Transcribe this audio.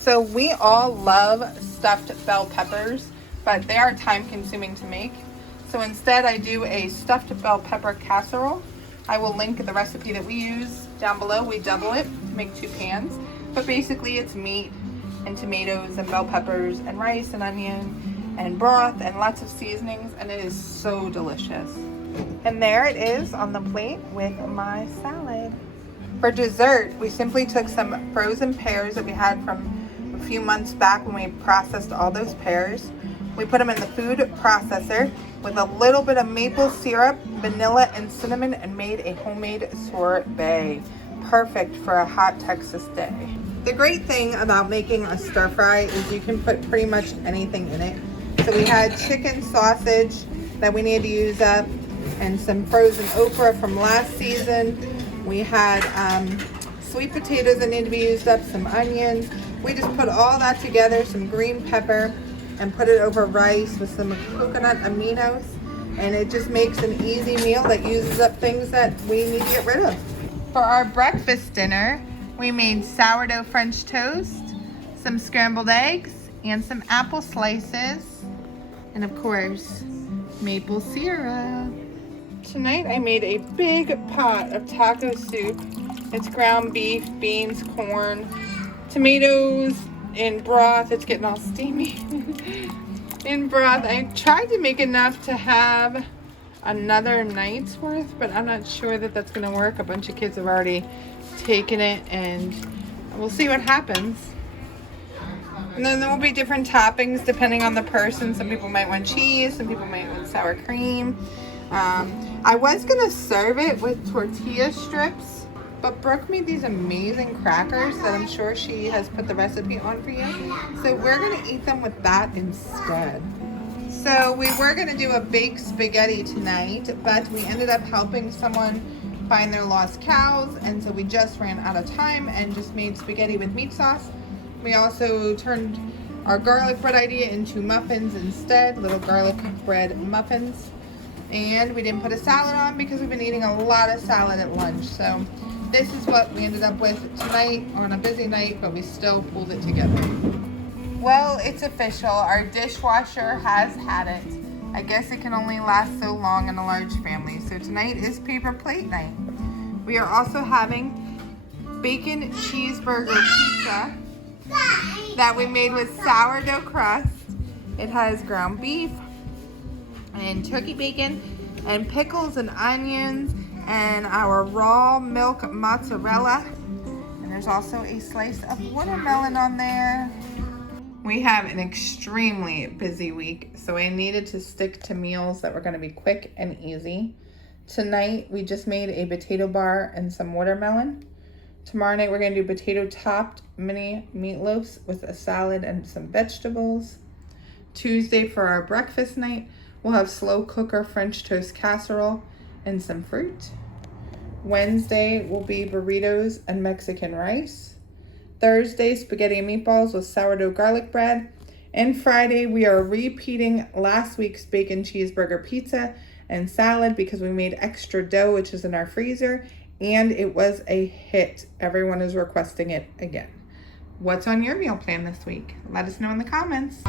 So we all love stuffed bell peppers, but they are time consuming to make. So instead I do a stuffed bell pepper casserole. I will link the recipe that we use down below. We double it to make 2 pans, but basically it's meat and tomatoes and bell peppers and rice and onion and broth and lots of seasonings, and it is so delicious. And there it is on the plate with my salad. For dessert, we simply took some frozen pears that we had from a few months back when we processed all those pears. We put them in the food processor with a little bit of maple syrup, vanilla, and cinnamon, and made a homemade sorbet. Perfect for a hot Texas day. The great thing about making a stir fry is you can put pretty much anything in it. So we had chicken sausage that we needed to use up, and some frozen okra from last season. We had sweet potatoes that need to be used up, some onions. We just put all that together, some green pepper, and put it over rice with some coconut aminos. And it just makes an easy meal that uses up things that we need to get rid of. For our breakfast dinner, we made sourdough French toast, some scrambled eggs, and some apple slices. And of course, maple syrup. Tonight I made a big pot of taco soup. It's ground beef, beans, corn, tomatoes in broth. It's getting all steamy. In broth. I tried to make enough to have another night's worth, but I'm not sure that that's going to work. A bunch of kids have already taken it, and we'll see what happens. And then there will be different toppings depending on the person. Some people might want cheese, some people might want sour cream. I was going to serve it with tortilla strips, but Brooke made these amazing crackers that I'm sure she has put the recipe on for you. So we're going to eat them with that instead. So we were going to do a baked spaghetti tonight, but we ended up helping someone find their lost cows, and so we just ran out of time and just made spaghetti with meat sauce. We also turned our garlic bread idea into muffins instead, little garlic bread muffins. And we didn't put a salad on because we've been eating a lot of salad at lunch. So this is what we ended up with tonight on a busy night, but we still pulled it together. Well, it's official. Our dishwasher has had it. I guess it can only last so long in a large family. So tonight is paper plate night. We are also having bacon cheeseburger pizza that we made with sourdough crust. It has ground beef and turkey bacon and pickles and onions and our raw milk mozzarella. And there's also a slice of watermelon on there. We have an extremely busy week, so I needed to stick to meals that were going to be quick and easy. Tonight, we just made a potato bar and some watermelon. Tomorrow night, we're going to do potato-topped mini meatloafs with a salad and some vegetables. Tuesday, for our breakfast night, we'll have slow cooker French toast casserole and some fruit. Wednesday will be burritos and Mexican rice. Thursday, spaghetti and meatballs with sourdough garlic bread. And Friday, we are repeating last week's bacon cheeseburger pizza and salad because we made extra dough, which is in our freezer, and it was a hit. Everyone is requesting it again. What's on your meal plan this week? Let us know in the comments.